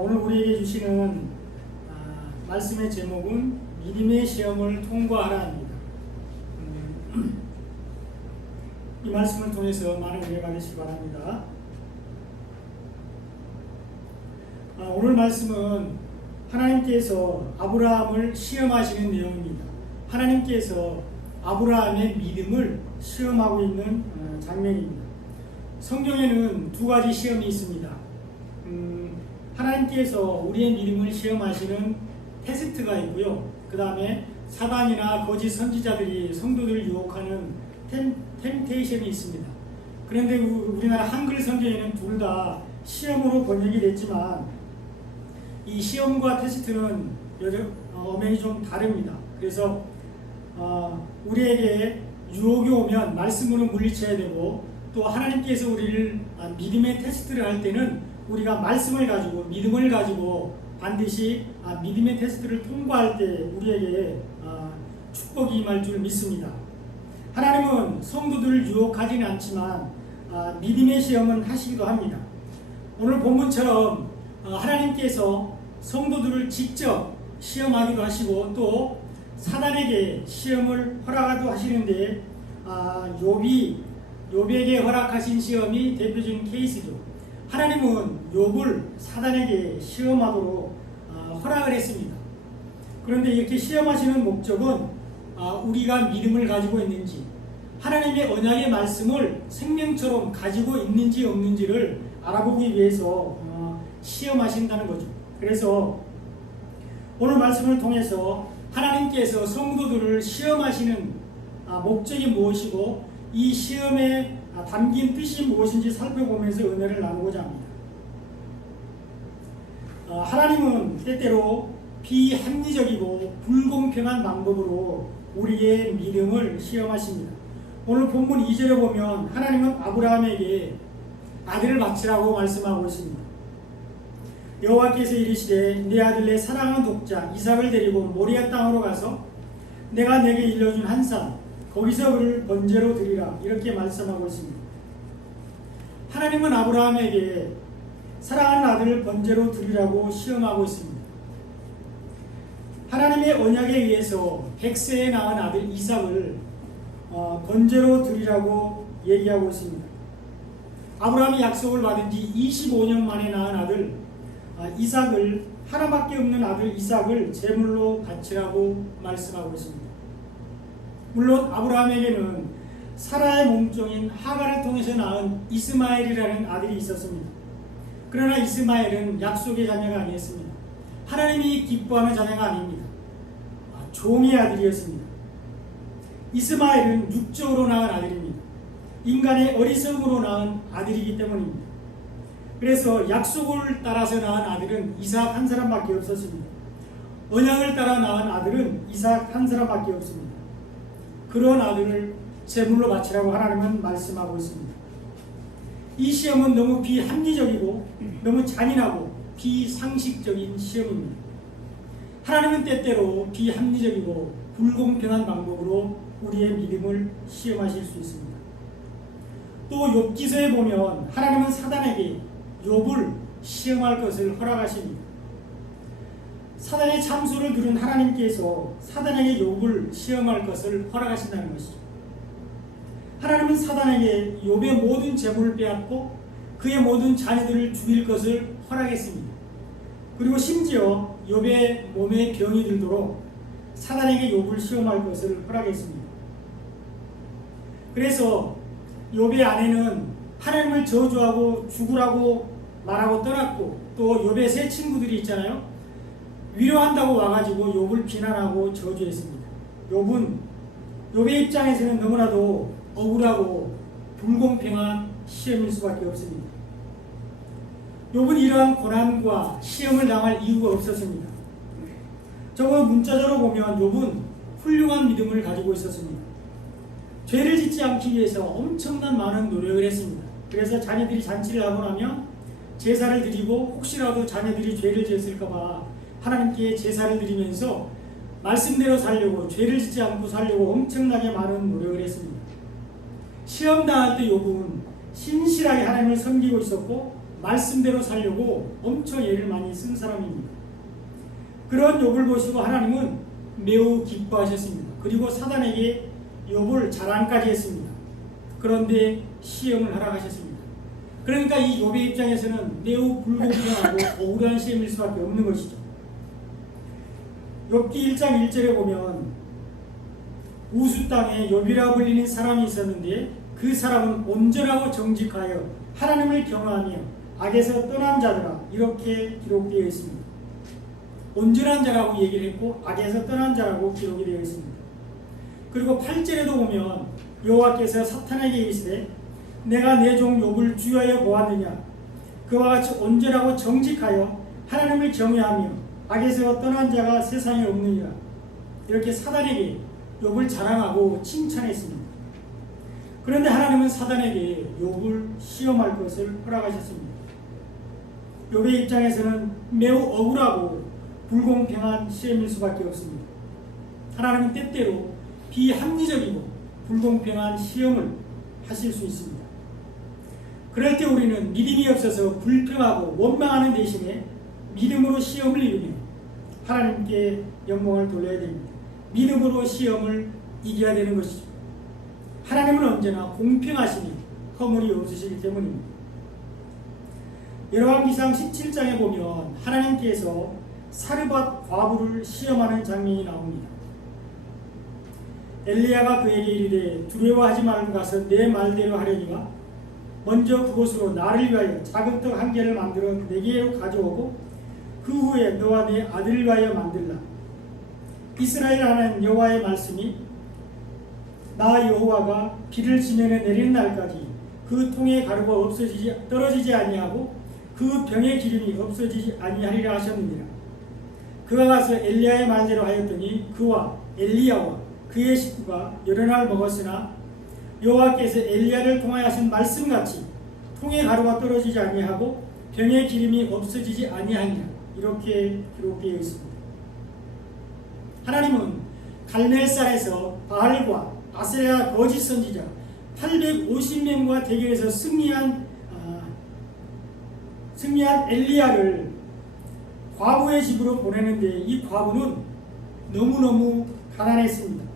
오늘 우리에게 주시는 말씀의 제목은 믿음의 시험을 통과하라입니다. 이 말씀을 통해서 많은 은혜 받으시기 바랍니다. 오늘 말씀은 하나님께서 아브라함을 시험하시는 내용입니다. 하나님께서 아브라함의 믿음을 시험하고 있는 장면입니다. 성경에는 두 가지 시험이 있습니다. 하나님께서 우리의 믿음을 시험하시는 테스트가 있고요. 그 다음에 사단이나 거짓 선지자들이 성도들을 유혹하는 템테이션이 있습니다. 그런데 우리나라 한글 성경에는 둘 다 시험으로 번역이 됐지만 이 시험과 테스트는 엄연히 좀 다릅니다. 그래서 우리에게 유혹이 오면 말씀으로 물리쳐야 되고, 또 하나님께서 우리를 믿음의 테스트를 할 때는 우리가 말씀을 가지고 믿음을 가지고 반드시 믿음의 테스트를 통과할 때 우리에게 축복이 임할 줄 믿습니다. 하나님은 성도들을 유혹하지는 않지만 믿음의 시험은 하시기도 합니다. 오늘 본문처럼 하나님께서 성도들을 직접 시험하기도 하시고 또 사단에게 시험을 허락하기도 하시는데 욥에게 허락하신 시험이 대표적인 케이스죠. 하나님은 욥을 사단에게 시험하도록 허락을 했습니다. 그런데 이렇게 시험하시는 목적은 우리가 믿음을 가지고 있는지, 하나님의 언약의 말씀을 생명처럼 가지고 있는지 없는지를 알아보기 위해서 시험하신다는 거죠. 그래서 오늘 말씀을 통해서 하나님께서 성도들을 시험하시는 목적이 무엇이고 이 시험에 담긴 뜻이 무엇인지 살펴보면서 은혜를 나누고자 합니다. 하나님은 때때로 비합리적이고 불공평한 방법으로 우리의 믿음을 시험하십니다. 오늘 본문 2절에 보면 하나님은 아브라함에게 아들을 바치라고 말씀하고 있습니다. 여호와께서 이르시되 내 아들 내 사랑하는 독자 이삭을 데리고 모리아 땅으로 가서 내가 내게 일러준 한 산 거기서 그를 번제로 드리라, 이렇게 말씀하고 있습니다. 하나님은 아브라함에게 사랑하는 아들을 번제로 드리라고 시험하고 있습니다. 하나님의 언약에 의해서 100세에 낳은 아들 이삭을 번제로 드리라고 얘기하고 있습니다. 아브라함이 약속을 받은 지 25년 만에 낳은 아들 이삭을, 하나밖에 없는 아들 이삭을 제물로 바치라고 말씀하고 있습니다. 물론 아브라함에게는 사라의 몸종인 하갈을 통해서 낳은 이스마엘이라는 아들이 있었습니다. 그러나 이스마엘은 약속의 자녀가 아니었습니다. 하나님이 기뻐하는 자녀가 아닙니다. 종의 아들이었습니다. 이스마엘은 육적으로 낳은 아들입니다. 인간의 어리석음으로 낳은 아들이기 때문입니다. 그래서 약속을 따라서 낳은 아들은 이삭 한 사람밖에 없었습니다. 언약을 따라 낳은 아들은 이삭 한 사람밖에 없습니다. 그런 아들을 제물로 바치라고 하나님은 말씀하고 있습니다. 이 시험은 너무 비합리적이고 너무 잔인하고 비상식적인 시험입니다. 하나님은 때때로 비합리적이고 불공평한 방법으로 우리의 믿음을 시험하실 수 있습니다. 또 욥기서에 보면 하나님은 사단에게 욥을 시험할 것을 허락하십니다. 사단의 참소를 들은 하나님께서 사단에게 욥을 시험할 것을 허락하신다는 것이죠. 하나님은 사단에게 욥의 모든 재물을 빼앗고 그의 모든 자녀들을 죽일 것을 허락했습니다. 그리고 심지어 욥의 몸에 병이 들도록 사단에게 욥을 시험할 것을 허락했습니다. 그래서 욥의 아내는 하나님을 저주하고 죽으라고 말하고 떠났고, 또 욥의 세 친구들이 있잖아요. 위로한다고 와가지고 욥을 비난하고 저주했습니다. 욥의 입장에서는 너무나도 억울하고 불공평한 시험일 수밖에 없습니다. 욥은 이러한 고난과 시험을 당할 이유가 없었습니다. 적어도 문자적으로 보면 욥은 훌륭한 믿음을 가지고 있었습니다. 죄를 짓지 않기 위해서 엄청난 많은 노력을 했습니다. 그래서 자녀들이 잔치를 하고 나면 제사를 드리고, 혹시라도 자녀들이 죄를 지었을까봐 하나님께 제사를 드리면서 말씀대로 살려고, 죄를 짓지 않고 살려고 엄청나게 많은 노력을 했습니다. 시험 당할 때 욥은 신실하게 하나님을 섬기고 있었고 말씀대로 살려고 엄청 애를 많이 쓴 사람입니다. 그런 욥을 보시고 하나님은 매우 기뻐하셨습니다. 그리고 사단에게 욥을 자랑까지 했습니다. 그런데 시험을 허락하셨습니다. 그러니까 이 욥의 입장에서는 매우 불공평하고 억울한 시험일 수밖에 없는 것이죠. 욥기 1장 1절에 보면 우수 땅에 욥이라 불리는 사람이 있었는데 그 사람은 온전하고 정직하여 하나님을 경외하며 악에서 떠난 자더라, 이렇게 기록되어 있습니다. 온전한 자라고 얘기를 했고 악에서 떠난 자라고 기록이 되어 있습니다. 그리고 8절에도 보면 여호와께서 사탄에게 이르시되 내가 내 종 욥을 주하여 보았느냐, 그와 같이 온전하고 정직하여 하나님을 경외하며 악에서 떠난 자가 세상에 없느니라, 이렇게 사단에게 욥을 자랑하고 칭찬했습니다. 그런데 하나님은 사단에게 욥을 시험할 것을 허락하셨습니다. 욥의 입장에서는 매우 억울하고 불공평한 시험일 수밖에 없습니다. 하나님은 때때로 비합리적이고 불공평한 시험을 하실 수 있습니다. 그럴 때 우리는 믿음이 없어서 불평하고 원망하는 대신에 믿음으로 시험을 이기며 하나님께 영광을 돌려야 됩니다. 믿음으로 시험을 이겨야 되는 것이죠. 하나님은 언제나 공평하시니 허물이 없으시기 때문입니다. 열왕기상 17장에 보면 하나님께서 사르밧 과부를 시험하는 장면이 나옵니다. 엘리야가 그에게 이르되 두려워하지 말고 가서 내 말대로 하려니와 먼저 그곳으로 나를 위하여 작은 떡 한 개를 만들어 내게로 가져오고 그 후에 너와 내 아들을 위하여 만들라. 이스라엘 하나님 여호와의 말씀이 나 여호와가 비를 지면에 내리는 날까지 그 통의 가루가 떨어지지 아니하고 그 병의 기름이 없어지지 아니하리라 하셨느니라. 그가 가서 엘리야의 말대로 하였더니 그와 엘리야와 그의 식구가 여러 날 먹었으나 여호와께서 엘리야를 통하여 하신 말씀같이 통의 가루가 떨어지지 아니하고 병의 기름이 없어지지 아니하니라, 이렇게 기록되어 있습니다. 하나님은 갈멜산에서 바알과 아세라 거짓 선지자 850명과 대결해서 승리한 엘리야를 과부의 집으로 보내는데 이 과부는 너무너무 가난했습니다.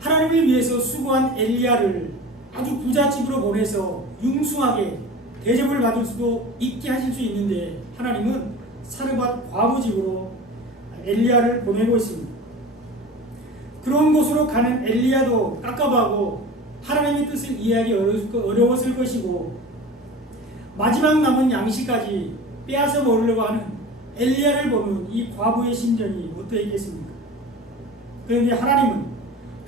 하나님을 위해서 수고한 엘리야를 아주 부잣집으로 보내서 융숭하게 대접을 받을 수도 있게 하실 수 있는데 하나님은 사르밧 과부집으로 엘리야를 보내고 있습니다. 그런 곳으로 가는 엘리야도 깝깝하고 하나님의 뜻을 이해하기 어려웠을 것이고 마지막 남은 양식까지 빼앗아 먹으려고 하는 엘리야를 보는 이 과부의 심정이 어떠했겠습니까? 그런데 하나님은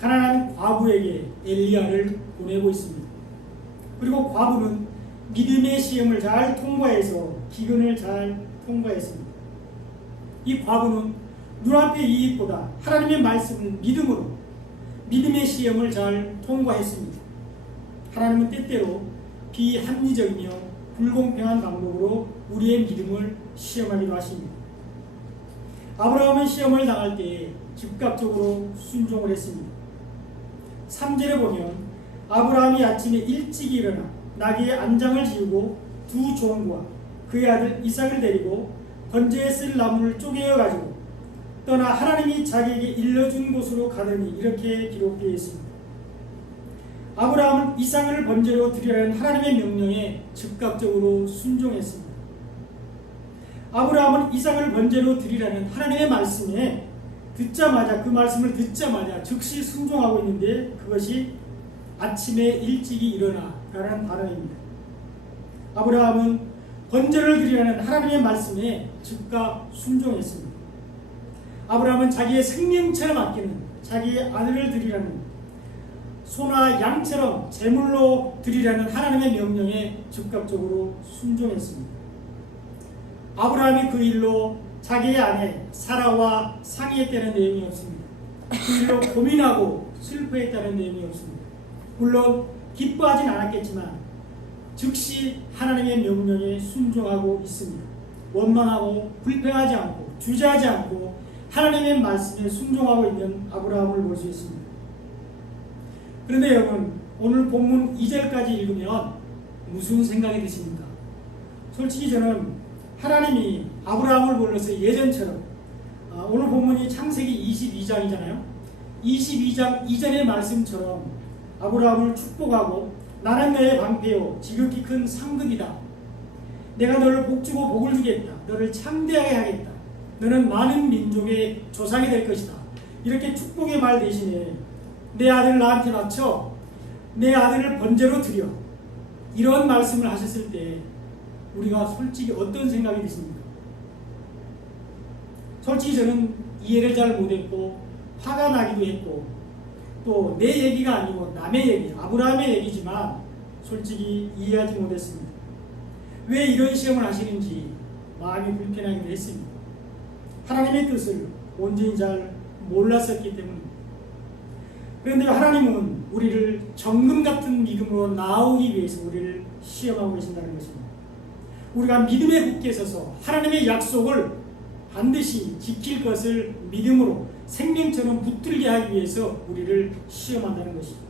가난한 과부에게 엘리야를 보내고 있습니다. 그리고 과부는 믿음의 시험을 잘 통과해서 기근을 잘 통과했습니다. 이 과부는 눈앞의 이익보다 하나님의 말씀을 믿음으로 믿음의 시험을 잘 통과했습니다. 하나님은 때때로 비합리적이며 불공평한 방법으로 우리의 믿음을 시험하기도 하십니다. 아브라함은 시험을 당할 때 즉각적으로 순종을 했습니다. 3절에 보면 아브라함이 아침에 일찍 일어나 나귀의 안장을 지우고 두 종과 그의 아들 이삭을 데리고 번제에 쓸 나무를 쪼개어 가지고 떠나 하나님이 자기에게 일러준 곳으로 가더니, 이렇게 기록되어 있습니다. 아브라함은 이삭을 번제로 드리라는 하나님의 명령에 즉각적으로 순종했습니다. 아브라함은 이삭을 번제로 드리라는 하나님의 말씀에 그 말씀을 듣자마자 즉시 순종하고 있는데 그것이 아침에 일찍이 일어나 라는 단어입니다. 아브라함은 번제를 드리라는 하나님의 말씀에 즉각 순종했습니다. 아브라함은 자기의 생명처럼 아끼는 자기의 아들을 드리라는 소나 양처럼 제물로 드리라는 하나님의 명령에 즉각적으로 순종했습니다. 아브라함이 그 일로 자기의 아내 사라와 상의했다는 내용이 없습니다. 그 일로 고민하고 슬퍼했다는 내용이 없습니다. 물론 기뻐하진 않았겠지만 즉시 하나님의 명령에 순종하고 있습니다. 원망하고 불평하지 않고 주저하지 않고 하나님의 말씀에 순종하고 있는 아브라함을 볼 수 있습니다. 그런데 여러분, 오늘 본문 2절까지 읽으면 무슨 생각이 드십니까? 솔직히 저는 하나님이 아브라함을 불러서 예전처럼 오늘 본문이 창세기 22장이잖아요. 22장 이전의 말씀처럼 아브라함을 축복하고 나는 너의 방패요 지극히 큰 상급이다. 내가 너를 복주고 복을 주겠다. 너를 창대하게 하겠다. 너는 많은 민족의 조상이 될 것이다. 이렇게 축복의 말 대신에 내 아들을 나한테 바쳐 내 아들을 번제로 드려 이런 말씀을 하셨을 때 우리가 솔직히 어떤 생각이 드십니까? 솔직히 저는 이해를 잘 못했고 화가 나기도 했고 또 내 얘기가 아니고 남의 얘기, 아브라함의 얘기지만 솔직히 이해하지 못했습니다. 왜 이런 시험을 하시는지 마음이 불편하기도 했습니다. 하나님의 뜻을 온전히 잘 몰랐었기 때문입니다. 그런데 하나님은 우리를 정금 같은 믿음으로 나오기 위해서 우리를 시험하고 계신다는 것입니다. 우리가 믿음에 굳게 서서 하나님의 약속을 반드시 지킬 것을 믿음으로 생명처럼 붙들게 하기 위해서 우리를 시험한다는 것입니다.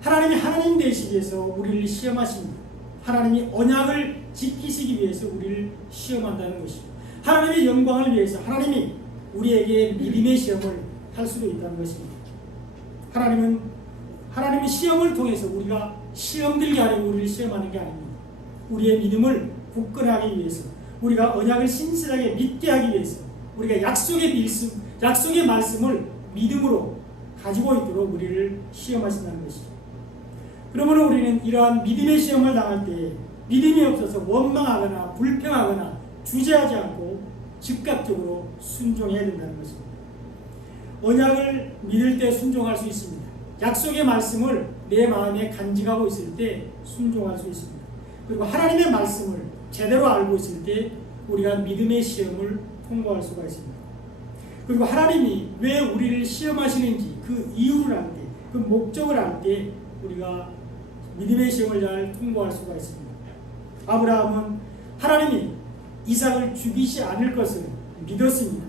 하나님이 하나님 되시기 위해서 우리를 시험하십니다. 하나님이 언약을 지키시기 위해서 우리를 시험한다는 것입니다. 하나님의 영광을 위해서 하나님이 우리에게 믿음의 시험을 할 수도 있다는 것입니다. 하나님은 시험을 통해서 우리가 시험 들게 하려고 우리를 시험하는 게 아닙니다. 우리의 믿음을 굳건하기 위해서, 우리가 언약을 신실하게 믿게 하기 위해서, 우리가 약속의 말씀을 믿음으로 가지고 있도록 우리를 시험하신다는 것이죠. 그러므로 우리는 이러한 믿음의 시험을 당할 때 믿음이 없어서 원망하거나 불평하거나 주저하지 않고 즉각적으로 순종해야 된다는 것입니다. 언약을 믿을 때 순종할 수 있습니다. 약속의 말씀을 내 마음에 간직하고 있을 때 순종할 수 있습니다. 그리고 하나님의 말씀을 제대로 알고 있을 때 우리가 믿음의 시험을 통과할 수가 있습니다. 그리고 하나님이 왜 우리를 시험하시는지 그 이유를 알 때, 그 목적을 알 때 우리가 믿음의 시험을 잘 통과할 수가 있습니다. 아브라함은 하나님이 이삭을 죽이지 않을 것을 믿었습니다.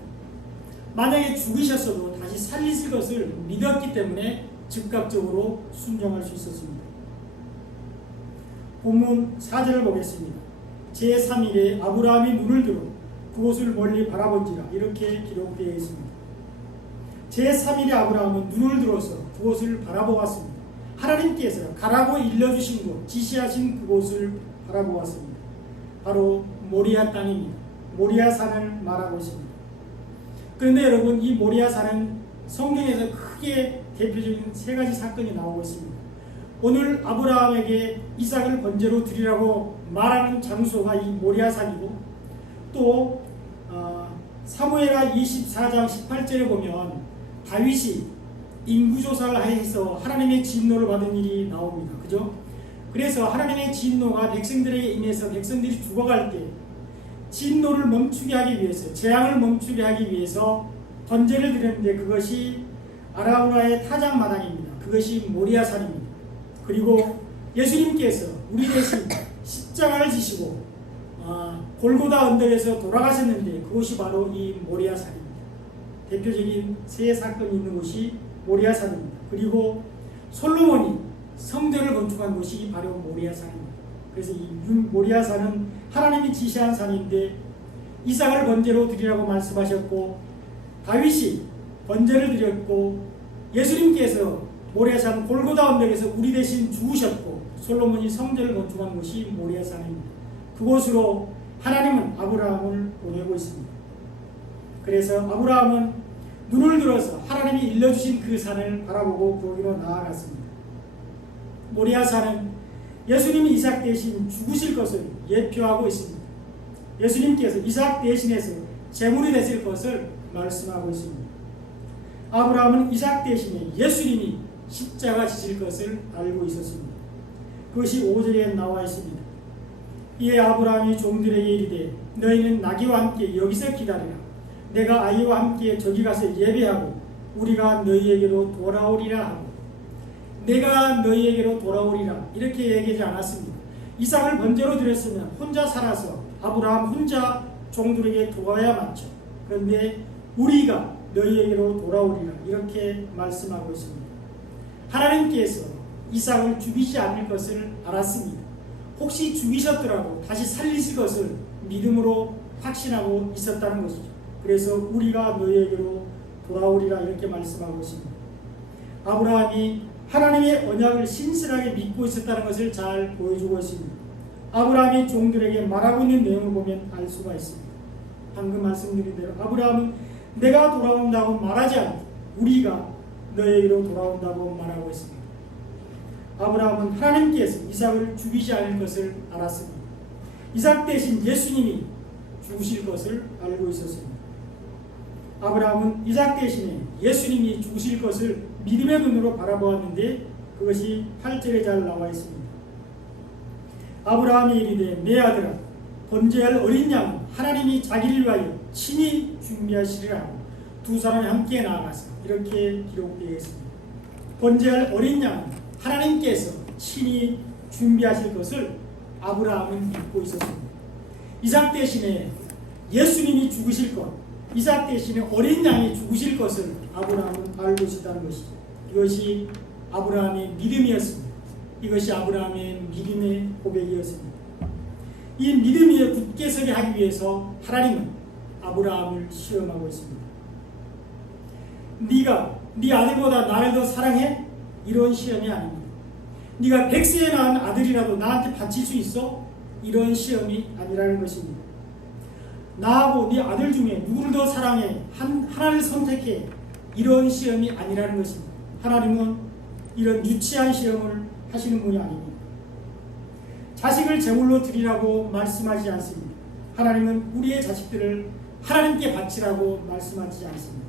만약에 죽이셨어도 다시 살리실 것을 믿었기 때문에 즉각적으로 순종할 수 있었습니다. 본문 4절을 보겠습니다. 제3일에 아브라함이 눈을 들어 그곳을 멀리 바라본지라 이렇게 기록되어 있습니다. 제3일에 아브라함은 눈을 들어서 그곳을 바라보았습니다. 하나님께서 가라고 일러주신 곳, 지시하신 그곳을 바라보았습니다. 바로 모리아 땅입니다. 모리아 산을 말하고 있습니다. 그런데 여러분, 이 모리아 산은 성경에서 크게 대표적인 세 가지 사건이 나오고 있습니다. 오늘 아브라함에게 이삭을 번제로 드리라고 말하는 장소가 이 모리아 산이고, 또 사무엘하 24장 18절에 보면 다윗이 인구조사를 해서 하나님의 진노를 받은 일이 나옵니다. 그죠? 그래서 하나님의 진노가 백성들에게 임해서 백성들이 죽어갈 때 진노를 멈추게 하기 위해서, 재앙을 멈추게 하기 위해서 번제를 드렸는데 그것이 아라우나의 타작마당입니다. 그것이 모리아산입니다. 그리고 예수님께서 우리 대신 십자가를 지시고 골고다 언덕에서 돌아가셨는데 그곳이 바로 이 모리아산입니다. 대표적인 세 사건이 있는 곳이 모리아산입니다. 그리고 솔로몬이 성전을 건축한 곳이 바로 모리아산입니다. 그래서 이 모리아산은 하나님이 지시한 산인데 이삭을 번제로 드리라고 말씀하셨고, 다윗이 번제를 드렸고, 예수님께서 모리아산 골고다 언덕에서 우리 대신 죽으셨고, 솔로몬이 성전을 건축한 곳이 모리아산입니다. 그곳으로 하나님은 아브라함을 보내고 있습니다. 그래서 아브라함은 눈을 들어서 하나님이 일러주신 그 산을 바라보고 거기로 나아갔습니다. 모리아산은 예수님이 이삭 대신 죽으실 것을 예표하고 있습니다. 예수님께서 이삭 대신해서 제물이 되실 것을 말씀하고 있습니다. 아브라함은 이삭 대신에 예수님이 십자가 지실 것을 알고 있었습니다. 그것이 5절에 나와 있습니다. 이에 아브라함이 종들에게 이르되 너희는 나귀와 함께 여기서 기다리라. 내가 아이와 함께 저기 가서 예배하고 우리가 너희에게로 돌아오리라 하고, 내가 너희에게로 돌아오리라 이렇게 얘기하지 않았습니다. 이삭을 번제로 드렸으면 혼자 살아서 아브라함 혼자 종들에게 도와야 맞죠. 그런데 우리가 너희에게로 돌아오리라 이렇게 말씀하고 있습니다. 하나님께서 이삭을 죽이지 않을 것을 알았습니다. 혹시 죽이셨더라도 다시 살리실 것을 믿음으로 확신하고 있었다는 것이죠. 그래서 우리가 너희에게로 돌아오리라 이렇게 말씀하고 있습니다. 아브라함이 하나님의 언약을 신실하게 믿고 있었다는 것을 잘 보여주고 있습니다. 아브라함이 종들에게 말하고 있는 내용을 보면 알 수가 있습니다. 방금 말씀드린 대로 아브라함은 내가 돌아온다고 말하지 않고 우리가 너에게로 돌아온다고 말하고 있습니다. 아브라함은 하나님께서 이삭을 죽이지 않을 것을 알았습니다. 이삭 대신 예수님이 죽으실 것을 알고 있었습니다. 아브라함은 이삭 대신에 예수님이 죽으실 것을 믿음의 눈으로 바라보았는데 그것이 8절에 잘 나와 있습니다. 아브라함이 이르되 내 아들아 번제할 어린 양은 하나님이 자기를 위하여 친히 준비하시리라 하고 두 사람이 함께 나아가서 이렇게 기록되어 있습니다. 번제할 어린 양은 하나님께서 친히 준비하실 것을 아브라함은 믿고 있었습니다. 이삭 대신에 예수님이 죽으실 것, 이삭 대신에 어린 양이 죽으실 것을 아브라함은 알고 있었다는 것이죠. 이것이 아브라함의 믿음이었습니다. 이것이 아브라함의 믿음의 고백이었습니다. 이 믿음 위에 굳게 서게 하기 위해서 하나님은 아브라함을 시험하고 있습니다. 네가 네 아들보다 나를 더 사랑해? 이런 시험이 아닙니다. 네가 100세에 낳은 아들이라도 나한테 바칠 수 있어? 이런 시험이 아니라는 것입니다. 나하고 네 아들 중에 누구를 더 사랑해? 하나를 선택해. 이런 시험이 아니라는 것입니다. 하나님은 이런 유치한 시험을 하시는 분이 아닙니다. 자식을 제물로 드리라고 말씀하지 않습니다. 하나님은 우리의 자식들을 하나님께 바치라고 말씀하지 않습니다.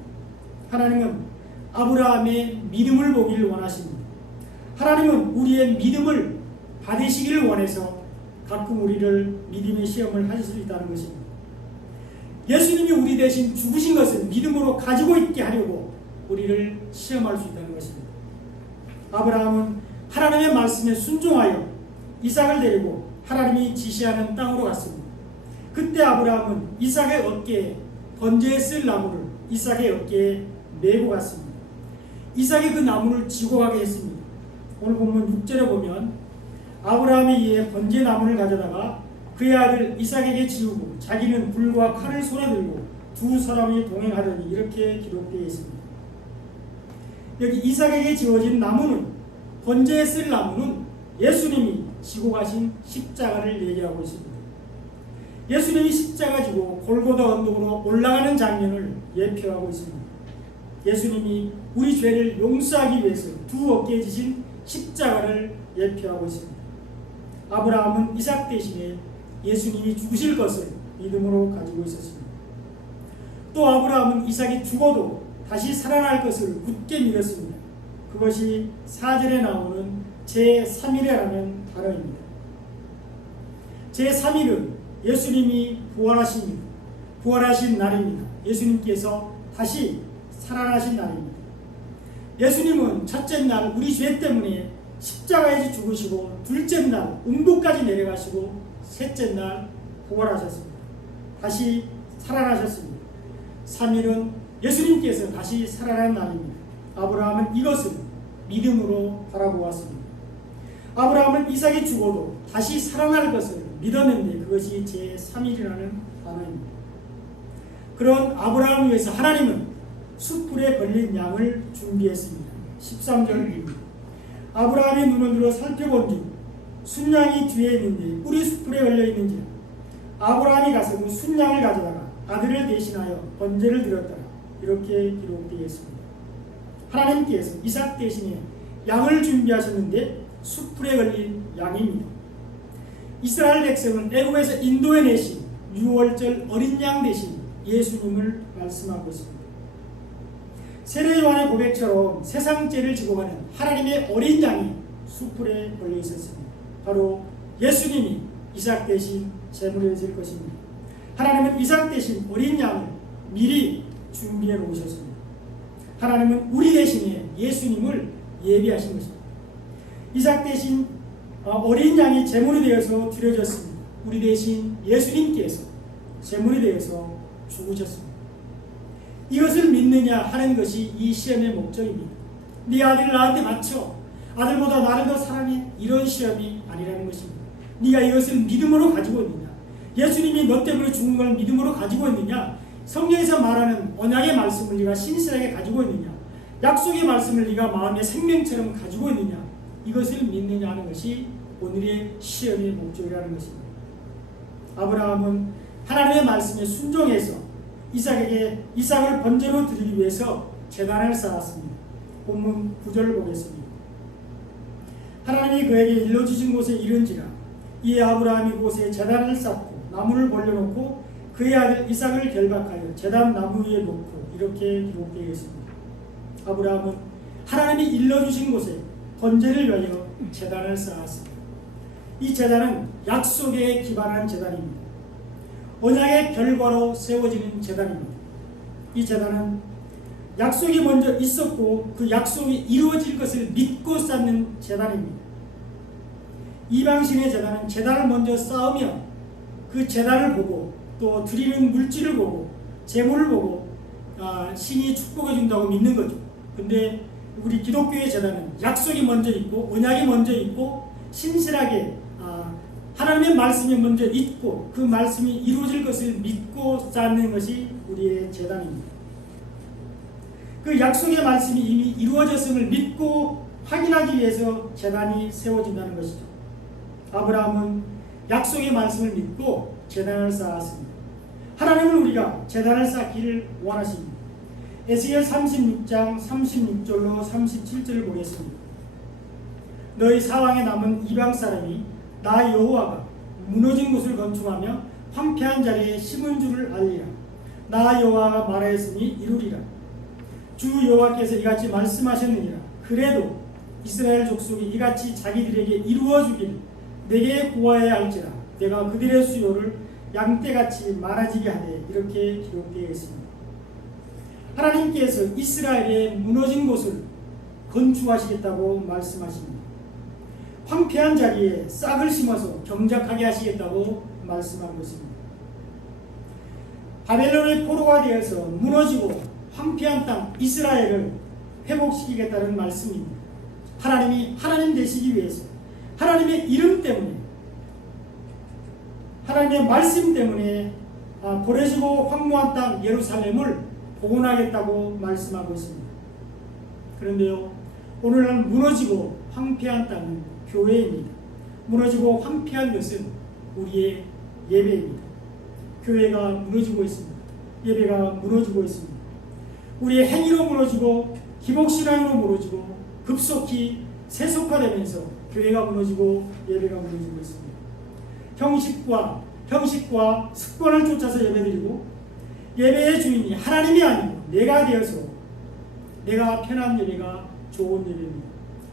하나님은 아브라함의 믿음을 보기를 원하십니다. 하나님은 우리의 믿음을 받으시기를 원해서 가끔 우리를 믿음의 시험을 하실 수 있다는 것입니다. 예수님이 우리 대신 죽으신 것을 믿음으로 가지고 있게 하려고 우리를 시험할 수 있다는 것입니다. 아브라함은 하나님의 말씀에 순종하여 이삭을 데리고 하나님이 지시하는 땅으로 갔습니다. 그때 아브라함은 이삭의 어깨에 번제에 쓸 나무를 이삭의 어깨에 메고 갔습니다. 이삭이 그 나무를 지고 가게 했습니다. 오늘 본문 6절에 보면 아브라함에 의해 번제 나무를 가져다가 그의 아들 이삭에게 지우고 자기는 불과 칼을 손에 들고 두 사람이 동행하더니 이렇게 기록되어 있습니다. 여기 이삭에게 지워진 나무는 번제에 쓸 나무는 예수님이 지고 가신 십자가를 얘기하고 있습니다. 예수님이 십자가 지고 골고다 언덕으로 올라가는 장면을 예표하고 있습니다. 예수님이 우리 죄를 용서하기 위해서 두 어깨에 지신 십자가를 예표하고 있습니다. 아브라함은 이삭 대신에 예수님이 죽으실 것을 믿음으로 가지고 있었습니다. 또 아브라함은 이삭이 죽어도 다시 살아날 것을 굳게 믿었습니다. 그것이 4절에 나오는 제3일이라는 단어입니다. 제3일은 예수님이 부활하신 날입니다. 예수님께서 다시 살아나신 날입니다. 예수님은 첫째 날 우리 죄 때문에 십자가에서 죽으시고 둘째 날 음부까지 내려가시고 셋째 날 부활하셨습니다. 다시 살아나셨습니다. 3일은 예수님께서 다시 살아난 날입니다. 아브라함은 이것을 믿음으로 바라보았습니다. 아브라함은 이삭이 죽어도 다시 살아날 것을 믿었는데 그것이 제3일이라는 단어입니다. 그런 아브라함을 위해서 하나님은 숯불에 걸린 양을 준비했습니다. 13절입니다. 아브라함이 눈을 들어 살펴본즉 순양이 뒤에 있는데 뿔이 숯불에 걸려있는지라 아브라함이 가서 그 순양을 가져다가 아들을 대신하여 번제를 드렸더라. 이렇게 기록되어 있습니다. 하나님께서 이삭 대신에 양을 준비하셨는데 숯불에 걸린 양입니다. 이스라엘 백성은 애굽에서 인도해 내신 6월절 어린 양 대신 예수님을 말씀하고 있습니다. 세례 요한의 고백처럼 세상 죄를 지고 가는 하나님의 어린 양이 숯불에 걸려 있었습니다. 바로 예수님이 이삭 대신 제물이 되실 것입니다. 하나님은 이삭 대신 어린 양을 미리 준비해 놓으셨습니다. 하나님은 우리 대신에 예수님을 예비하신 것입니다. 이삭 대신 어린 양이 제물이 되어서 드려졌습니다. 우리 대신 예수님께서 제물이 되어서 죽으셨습니다. 이것을 믿느냐 하는 것이 이 시험의 목적입니다. 네 아들을 나한테 바쳐 아들보다 나를 더 사랑해 이런 시험이 아니라는 것입니다. 네가 이것을 믿음으로 가지고 있느냐? 예수님이 너 때문에 죽은 걸 믿음으로 가지고 있느냐? 성경에서 말하는 언약의 말씀을 네가 신실하게 가지고 있느냐? 약속의 말씀을 네가 마음의 생명처럼 가지고 있느냐? 이것을 믿느냐 하는 것이 오늘의 시험의 목적이라는 것입니다. 아브라함은 하나님의 말씀에 순종해서 이삭을 번제로 드리기 위해서 제단을 쌓았습니다. 본문 9절을 보겠습니다. 하나님이 그에게 일러주신 곳에 이른지라 이에 아브라함이 그곳에 제단을 쌓고 나무를 벌려놓고 그의 아들 이삭을 결박하여 제단 나무 위에 놓고 이렇게 기록되어 있습니다. 아브라함은 하나님이 일러주신 곳에 번제를 위하여 제단을 쌓았습니다. 이 제단은 약속에 기반한 제단입니다. 언약의 결과로 세워지는 제단입니다. 이 제단은 약속이 먼저 있었고 그 약속이 이루어질 것을 믿고 쌓는 제단입니다. 이방신의 제단은 제단을 먼저 쌓으며 그 제단을 보고 또 드리는 물질을 보고 재물을 보고 신이 축복해 준다고 믿는 거죠. 근데 우리 기독교의 제단은 약속이 먼저 있고 언약이 먼저 있고 신실하게 하나님의 말씀이 먼저 있고 그 말씀이 이루어질 것을 믿고 쌓는 것이 우리의 제단입니다. 그 약속의 말씀이 이미 이루어졌음을 믿고 확인하기 위해서 제단이 세워진다는 것이죠. 아브라함은 약속의 말씀을 믿고 제단을 쌓았습니다. 하나님은 우리가 제단을 쌓기를 원하십니다. 에스겔 36장 36절로 37절을 보겠습니다. 너희 사방에 남은 이방 사람이 나 여호와가 무너진 곳을 건축하며 황폐한 자리에 심은 줄을 알리라. 나 여호와가 말하였으니 이루리라. 주 여호와께서 이같이 말씀하셨느니라. 그래도 이스라엘 족속이 이같이 자기들에게 이루어주기를 내게 구하여야 할지라. 내가 그들의 수요를 양떼같이 많아지게 하되 이렇게 기록되어 있습니다. 하나님께서 이스라엘의 무너진 곳을 건축하시겠다고 말씀하십니다. 황폐한 자리에 싹을 심어서 경작하게 하시겠다고 말씀하고 있습니다. 바벨론의 포로가 되어서 무너지고 황폐한 땅 이스라엘을 회복시키겠다는 말씀입니다. 하나님이 하나님 되시기 위해서 하나님의 이름 때문에 하나님의 말씀 때문에 버려지고 황무한 땅 예루살렘을 복원하겠다고 말씀하고 있습니다. 그런데요, 오늘날 무너지고 황폐한 땅은 교회입니다. 무너지고 황폐한 것은 우리의 예배입니다. 교회가 무너지고 있습니다. 예배가 무너지고 있습니다. 우리의 행위로 무너지고 기복신앙으로 무너지고 급속히 세속화되면서 교회가 무너지고 예배가 무너지고 있습니다. 형식과 습관을 쫓아서 예배드리고 예배의 주인이 하나님이 아니고 내가 되어서 내가 편한 예배가 좋은 예배입니다.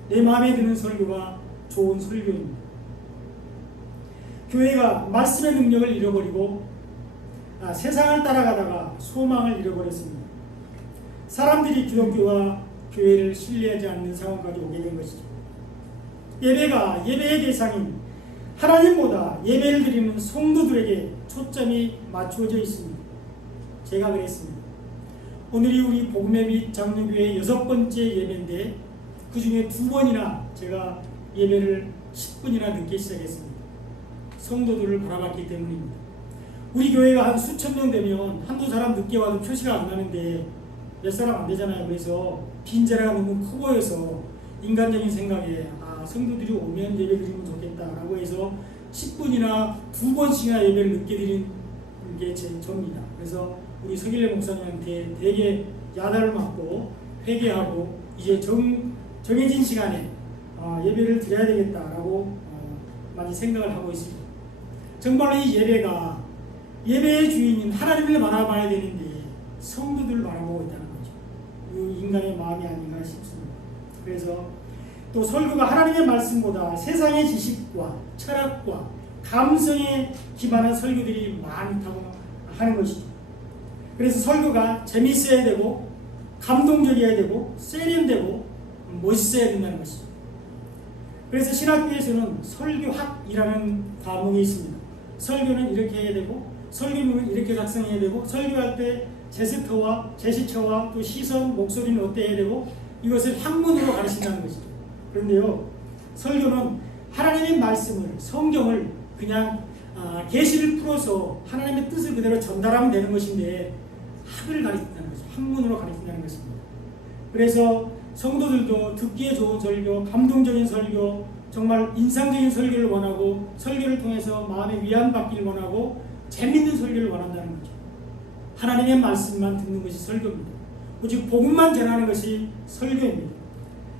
내 마음에 드는 설교가 좋은 설교입니다. 교회가 말씀의 능력을 잃어버리고 세상을 따라가다가 소망을 잃어버렸습니다. 사람들이 기독교와 교회를 신뢰하지 않는 상황까지 오게 된 것이죠. 예배가 예배의 대상인 하나님보다 예배를 드리는 성도들에게 초점이 맞추어져 있습니다. 제가 그랬습니다. 오늘이 우리 복음의 빛 장로교회 6번째 예배인데 그 중에 2번이나 제가 예배를 10분이나 늦게 시작했습니다. 성도들을 바라봤기 때문입니다. 우리 교회가 한 수천 명 되면 한두 사람 늦게 와도 표시가 안 나는데 몇 사람 안 되잖아요. 그래서 빈자리가 너무 커 보여서 인간적인 생각에 성도들이 오면 예배 드리면 좋겠다라고 해서 10분이나 2번씩이나 예배를 늦게 드린 게 저입니다. 그래서 우리 서길래 목사님한테 되게 야단을 맞고 회개하고 이제 정해진 시간에 예배를 드려야 되겠다라고 많이 생각을 하고 있습니다. 정말로 이 예배가 예배의 주인인 하나님을 바라봐야 되는데 성도들을 바라보고 있다는 거죠. 이 인간의 마음이 아닌가 싶습니다. 그래서 또 설교가 하나님의 말씀보다 세상의 지식과 철학과 감성에 기반한 설교들이 많다고 하는 것이죠. 그래서 설교가 재미있어야 되고 감동적이어야 되고 세련되고 멋있어야 된다는 것이죠. 그래서 신학교에서는 설교학이라는 과목이 있습니다. 설교는 이렇게 해야 되고 설교문은 이렇게 작성해야 되고 설교할 때 제스처와 또 시선, 목소리는 어때야 되고 이것을 학문으로 가르친다는 것이죠. 그런데요, 설교는 하나님의 말씀을, 성경을 그냥 계시를 풀어서 하나님의 뜻을 그대로 전달하면 되는 것인데 학을 가르친다는 것이죠. 학문으로 가르친다는 것입니다. 그래서 성도들도 듣기에 좋은 설교, 감동적인 설교, 정말 인상적인 설교를 원하고 설교를 통해서 마음의 위안받기를 원하고 재밌는 설교를 원한다는 거죠. 하나님의 말씀만 듣는 것이 설교입니다. 오직 복음만 전하는 것이 설교입니다.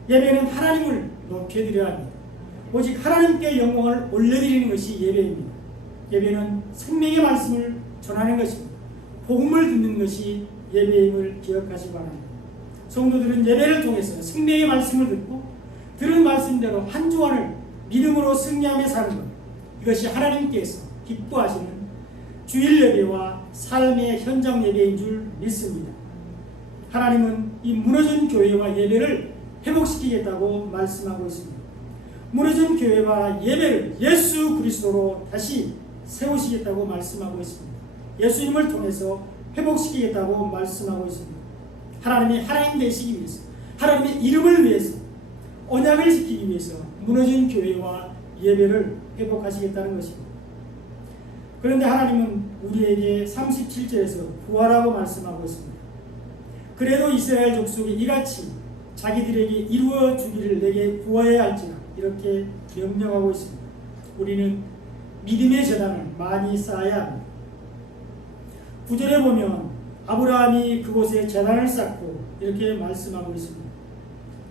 예배는 하나님을 높여드려야 합니다. 오직 하나님께 영광을 올려드리는 것이 예배입니다. 예배는 생명의 말씀을 전하는 것입니다. 복음을 듣는 것이 예배임을 기억하시기 바랍니다. 성도들은 예배를 통해서 생명의 말씀을 듣고 들은 말씀대로 한 주간을 믿음으로 승리하며 사는 것, 이것이 하나님께서 기뻐하시는 주일 예배와 삶의 현장 예배인 줄 믿습니다. 하나님은 이 무너진 교회와 예배를 회복시키겠다고 말씀하고 있습니다. 무너진 교회와 예배를 예수 그리스도로 다시 세우시겠다고 말씀하고 있습니다. 예수님을 통해서 회복시키겠다고 말씀하고 있습니다. 하나님이 하나님 되시기 위해서, 하나님의 이름을 위해서, 언약을 지키기 위해서 무너진 교회와 예배를 회복하시겠다는 것입니다. 그런데 하나님은 우리에게 37절에서 구하라고 말씀하고 있습니다. 그래도 이스라엘 족속이 이같이 자기들에게 이루어 주기를 내게 구하여야 할지라, 이렇게 명령하고 있습니다. 우리는 믿음의 재단을 많이 쌓아야 합니다. 9절에 보면 아브라함이 그곳에 재단을 쌓고 이렇게 말씀하고 있습니다.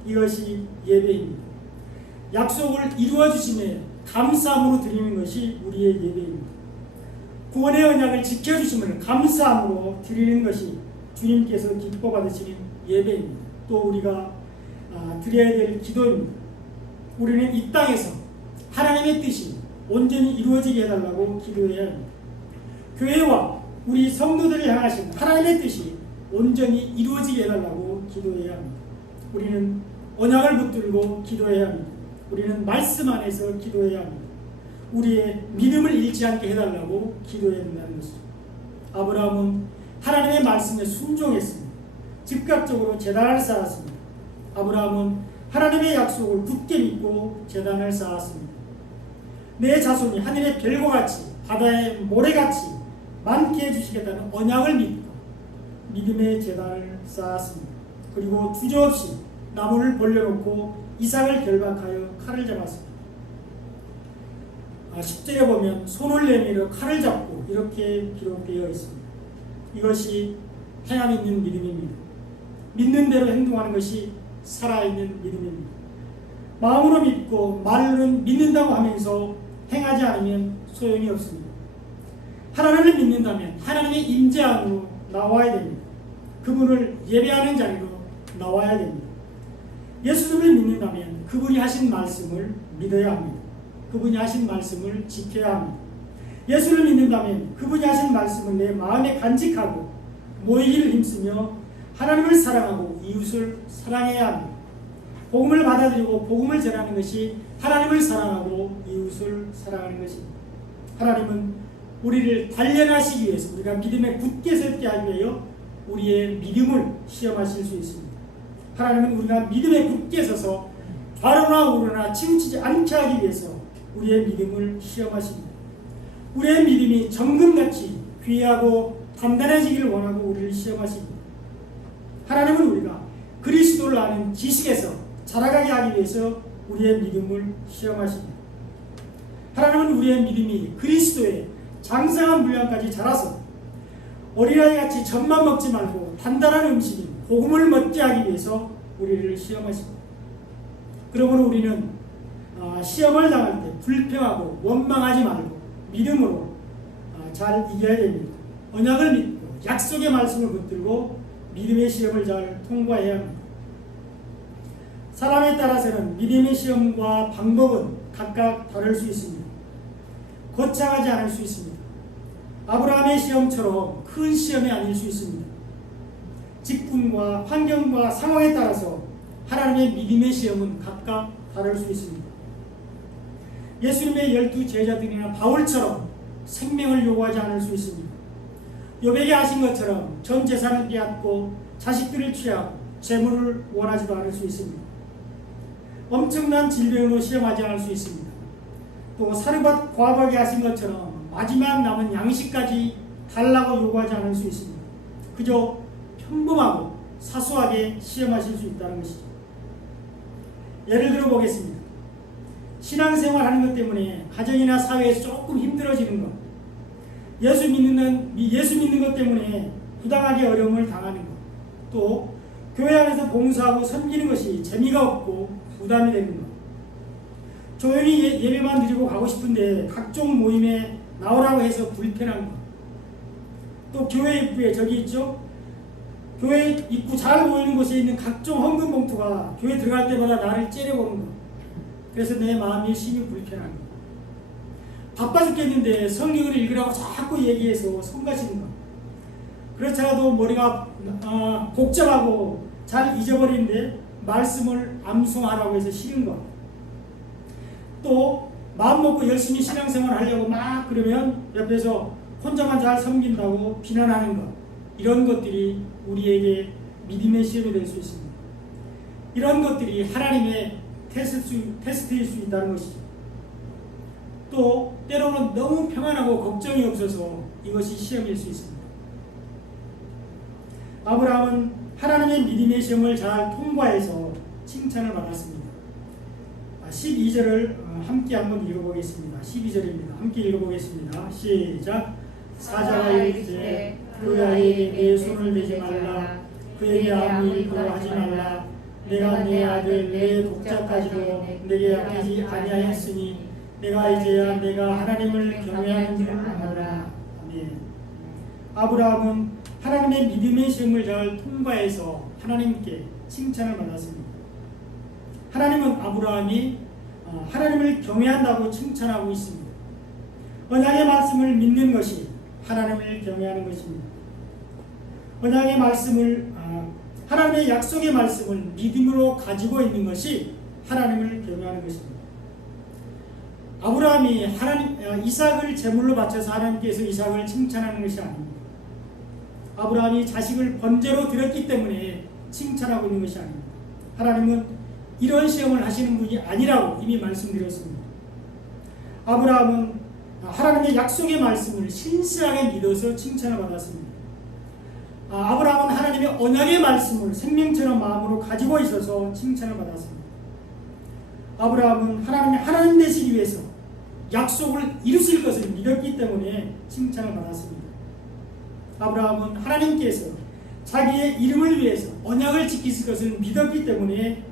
이것이 예배입니다. 약속을 이루어 주심에 감사함으로 드리는 것이 우리의 예배입니다. 구원의 언약을 지켜주심을 감사함으로 드리는 것이 주님께서 기뻐 받으시는 예배입니다. 또 우리가 드려야 될 기도입니다. 우리는 이 땅에서 하나님의 뜻이 온전히 이루어지게 해달라고 기도해야 합니다. 교회와 우리 성도들을 향하신 하나님의 뜻이 온전히 이루어지게 해달라고 기도해야 합니다. 우리는 언약을 붙들고 기도해야 합니다. 우리는 말씀 안에서 기도해야 합니다. 우리의 믿음을 잃지 않게 해달라고 기도해야 된다는 것이죠. 아브라함은 하나님의 말씀에 순종했습니다. 즉각적으로 제단을 쌓았습니다. 아브라함은 하나님의 약속을 굳게 믿고 제단을 쌓았습니다. 내 자손이 하늘의 별과 같이 바다의 모래같이 많게 해주시겠다는 언약을 믿고 믿음의 제단을 쌓았습니다. 그리고 주저없이 나무를 벌려놓고 이삭을 결박하여 칼을 잡았습니다. 10절에 보면 손을 내밀어 칼을 잡고 이렇게 기록되어 있습니다. 이것이 행함 있는 믿음입니다. 믿는 대로 행동하는 것이 살아있는 믿음입니다. 마음으로 믿고 말로는 믿는다고 하면서 행하지 않으면 소용이 없습니다. 하나님을 믿는다면 하나님의 임재 안으로 나와야 됩니다. 그분을 예배하는 자리로 나와야 됩니다. 예수님을 믿는다면 그분이 하신 말씀을 믿어야 합니다. 그분이 하신 말씀을 지켜야 합니다. 예수를 믿는다면 그분이 하신 말씀을 내 마음에 간직하고 모이기를 힘쓰며 하나님을 사랑하고 이웃을 사랑해야 합니다. 복음을 받아들이고 복음을 전하는 것이 하나님을 사랑하고 이웃을 사랑하는 것입니다. 하나님은 우리를 단련하시기 위해서, 우리가 믿음에 굳게 섰게 하기 위하여 우리의 믿음을 시험하실 수 있습니다. 하나님은 우리가 믿음에 굳게 서서 좌로나 우로나 치우치지 않게 하기 위해서 우리의 믿음을 시험하십니다. 우리의 믿음이 정금같이 귀하고 단단해지기를 원하고 우리를 시험하십니다. 하나님은 우리가 그리스도를 아는 지식에서 자라가게 하기 위해서 우리의 믿음을 시험하십니다. 하나님은 우리의 믿음이 그리스도의 장성한 분량까지 자라서 어린아이같이 젖만 먹지 말고 단단한 음식인 복음을 먹게 하기 위해서 우리를 시험하십니다. 그러므로 우리는 시험을 당할 때 불평하고 원망하지 말고 믿음으로 잘 이겨야 됩니다. 언약을 믿고 약속의 말씀을 붙들고 믿음의 시험을 잘 통과해야 합니다. 사람에 따라서는 믿음의 시험과 방법은 각각 다를 수 있습니다. 거창하지 않을 수 있습니다. 아브라함의 시험처럼 큰 시험이 아닐 수 있습니다. 직분과 환경과 상황에 따라서 하나님의 믿음의 시험은 각각 다를 수 있습니다. 예수님의 12 제자들이나 바울처럼 생명을 요구하지 않을 수 있습니다. 욥에게 하신 것처럼 전 재산을 빼앗고 자식들을 취하고 재물을 원하지도 않을 수 있습니다. 엄청난 질병으로 시험하지 않을 수 있습니다. 또 사르밧 과부하게 하신 것처럼 마지막 남은 양식까지 달라고 요구하지 않을 수 있습니다. 그저 평범하고 사소하게 시험하실 수 있다는 것이죠. 예를 들어 보겠습니다. 신앙생활 하는 것 때문에 가정이나 사회에서 조금 힘들어지는 것, 예수 믿는 것 때문에 부당하게 어려움을 당하는 것, 또 교회 안에서 봉사하고 섬기는 것이 재미가 없고 부담이 되는 것, 조용히 예배만 드리고 가고 싶은데 각종 모임에 나오라고 해서 불편한 것, 또 교회 입구에 저기 있죠? 교회 입구 잘 보이는 곳에 있는 각종 헌금 봉투가 교회 들어갈 때마다 나를 째려보는 것, 그래서 내 마음이 심히 불편한 것, 바빠 죽겠는데 성경을 읽으라고 자꾸 얘기해서 성가시는 것, 그렇지 않아도 머리가 복잡하고 잘 잊어버리는데 말씀을 암송하라고 해서 싫은 것, 또 마음 먹고 열심히 신앙생활 하려고 막 그러면 옆에서 혼자만 잘 섬긴다고 비난하는 것, 이런 것들이 우리에게 믿음의 시험이 될 수 있습니다. 이런 것들이 하나님의 테스트일 수 있다는 것이죠. 또 때로는 너무 평안하고 걱정이 없어서 이것이 시험일 수 있습니다. 아브라함은 하나님의 믿음의 시험을 잘 통과해서 칭찬을 받았습니다. 12절을 함께 한번 읽어보겠습니다. 12절입니다. 함께 읽어보겠습니다. 시작. 사자가 이르되 그 아이에게 내 손을 대지 말라. 그에게 아무 일도 하지 말라. 내가 내 아들 내 독자까지도 내게 아끼지 아니하였으니 내가 이제야 내가 하나님을 경외하는 줄 아노라. 아멘. 아브라함은 하나님의 믿음의 시험을 잘 통과해서 하나님께 칭찬을 받았습니다. 하나님은 아브라함이 하나님을 경외한다고 칭찬하고 있습니다. 언약의 말씀을 믿는 것이 하나님을 경외하는 것입니다. 언약의 말씀을 하나님의 약속의 말씀을 믿음으로 가지고 있는 것이 하나님을 경외하는 것입니다. 아브라함이 이삭을 제물로 바쳐서 하나님께서 이삭을 칭찬하는 것이 아닙니다. 아브라함이 자식을 번제로 드렸기 때문에 칭찬하고 있는 것이 아닙니다. 하나님은 이런 시험을 하시는 분이 아니라고 이미 말씀드렸습니다. 아브라함은 하나님의 약속의 말씀을 신실하게 믿어서 칭찬을 받았습니다. 아브라함은 하나님의 언약의 말씀을 생명처럼 마음으로 가지고 있어서 칭찬을 받았습니다. 아브라함은 하나님 되시기 위해서 약속을 이루실 것을 믿었기 때문에 칭찬을 받았습니다. 아브라함은 하나님께서 자기의 이름을 위해서 언약을 지키실 것을 믿었기 때문에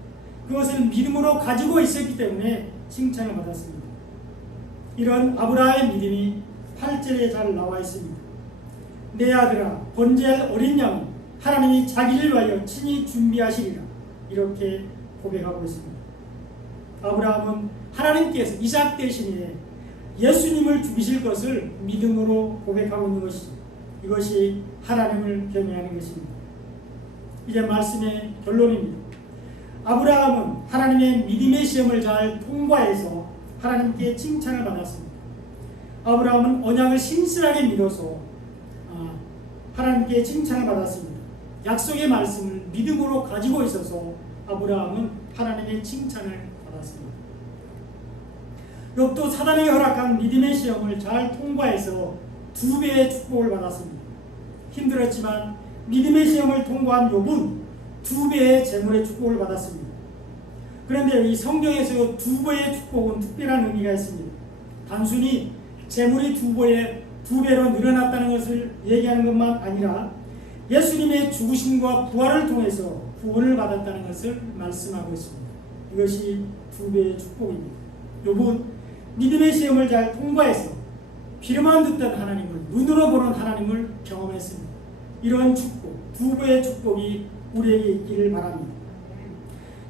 그것을 믿음으로 가지고 있었기 때문에 칭찬을 받았습니다. 이런 아브라함의 믿음이 8절에 잘 나와 있습니다. 내 아들아 번제할 어린 양은 하나님이 자기를 위하여 친히 준비하시리라. 이렇게 고백하고 있습니다. 아브라함은 하나님께서 이삭 대신에 예수님을 죽이실 것을 믿음으로 고백하고 있는 것이죠. 이것이 하나님을 경외하는 것입니다. 이제 말씀의 결론입니다. 아브라함은 하나님의 믿음의 시험을 잘 통과해서 하나님께 칭찬을 받았습니다. 아브라함은 언약을 신실하게 믿어서 하나님께 칭찬을 받았습니다. 약속의 말씀을 믿음으로 가지고 있어서 아브라함은 하나님의 칭찬을 받았습니다. 욥도 사단에게 허락한 믿음의 시험을 잘 통과해서 2배의 축복을 받았습니다. 힘들었지만 믿음의 시험을 통과한 욥은 2배의 재물의 축복을 받았습니다. 그런데 이 성경에서 2배의 축복은 특별한 의미가 있습니다. 단순히 재물이 2배로 늘어났다는 것을 얘기하는 것만 아니라 예수님의 죽으심과 부활을 통해서 구원을 받았다는 것을 말씀하고 있습니다. 이것이 2배의 축복입니다. 욥은 믿음의 시험을 잘 통과해서 귀로만 듣던 하나님을 눈으로 보는 하나님을 경험했습니다. 이런 축복, 2배의 축복이 우리에게 있기를 바랍니다.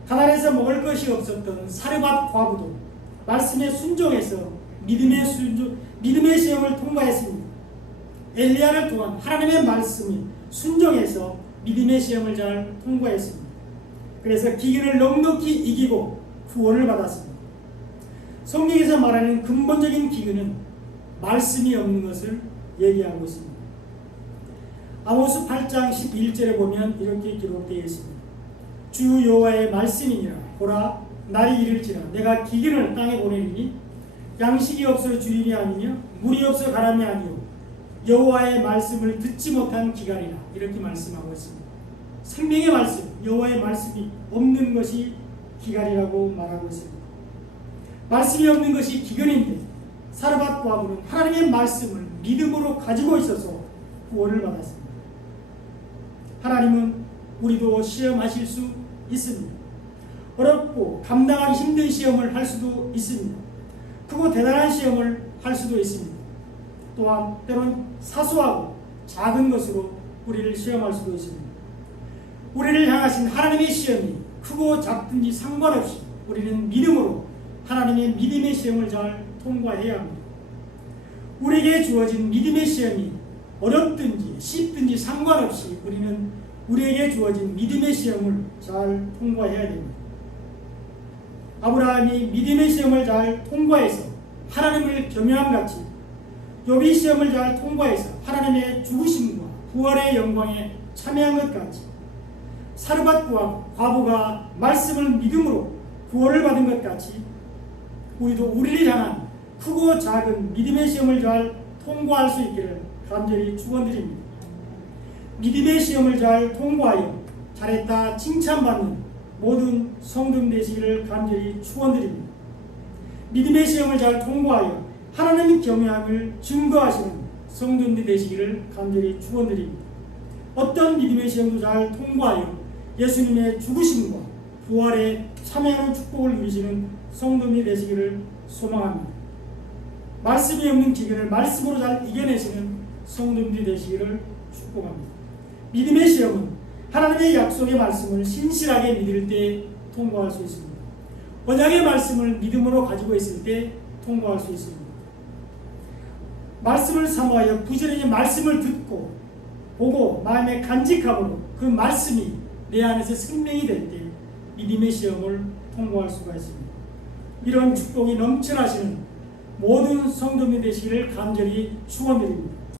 가나안에서 먹을 것이 없었던 사르밧 과부도 말씀에 순종해서 믿음의 시험을 통과했습니다. 엘리야를 통한 하나님의 말씀이 순종해서 믿음의 시험을 잘 통과했습니다. 그래서 기근을 넉넉히 이기고 구원을 받았습니다. 성경에서 말하는 근본적인 기근은 말씀이 없는 것을 얘기하고 있습니다. 아모스 8장 11절에 보면 이렇게 기록되어 있습니다. 주 여호와의 말씀이니라. 보라 날이 이를지라 내가 기근을 땅에 보내리니 양식이 없어 주림이 아니며 물이 없어 가람이 아니요 여호와의 말씀을 듣지 못한 기갈이라. 이렇게 말씀하고 있습니다. 생명의 말씀, 여호와의 말씀이 없는 것이 기갈이라고 말하고 있습니다. 말씀이 없는 것이 기근인데 사르밧 과부는 하나님의 말씀을 믿음으로 가지고 있어서 구원을 받았습니다. 하나님은 우리도 시험하실 수 있습니다. 어렵고 감당하기 힘든 시험을 할 수도 있습니다. 크고 대단한 시험을 할 수도 있습니다. 또한 때로는 사소하고 작은 것으로 우리를 시험할 수도 있습니다. 우리를 향하신 하나님의 시험이 크고 작든지 상관없이 우리는 믿음으로 하나님의 믿음의 시험을 잘 통과해야 합니다. 우리에게 주어진 믿음의 시험이 어렵든지 쉽든지 상관없이 우리는 우리에게 주어진 믿음의 시험을 잘 통과해야 됩니다. 아브라함이 믿음의 시험을 잘 통과해서 하나님을 경외함같이 욥이 시험을 잘 통과해서 하나님의 죽으심과 부활의 영광에 참여한 것 같이 사르밧 과부가 말씀을 믿음으로 구원을 받은 것 같이 우리도 우리를 향한 크고 작은 믿음의 시험을 잘 통과할 수 있기를 간절히 축원드립니다. 믿음의 시험을 잘 통과하여 잘했다 칭찬받는 모든 성도님 되시기를 간절히 축원드립니다. 믿음의 시험을 잘 통과하여 하나님 경외함을 증거하시는 성도님 되시기를 간절히 축원드립니다. 어떤 믿음의 시험도 잘 통과하여 예수님의 죽으심과 부활에 참여하는 축복을 누리시는 성도님이 되시기를 소망합니다. 말씀이 없는 기근을 말씀으로 잘 이겨내시는 성도님이 되시기를 축복합니다. 믿음의 시험은 하나님의 약속의 말씀을 신실하게 믿을 때 통과할 수 있습니다. 언약의 말씀을 믿음으로 가지고 있을 때 통과할 수 있습니다. 말씀을 사모하여 부지런히 말씀을 듣고 보고 마음에 간직함으로 그 말씀이 내 안에서 생명이 될 때 믿음의 시험을 통과할 수가 있습니다. 이런 축복이 넘쳐나시는 모든 성도님 되시기를 간절히 축원드립니다.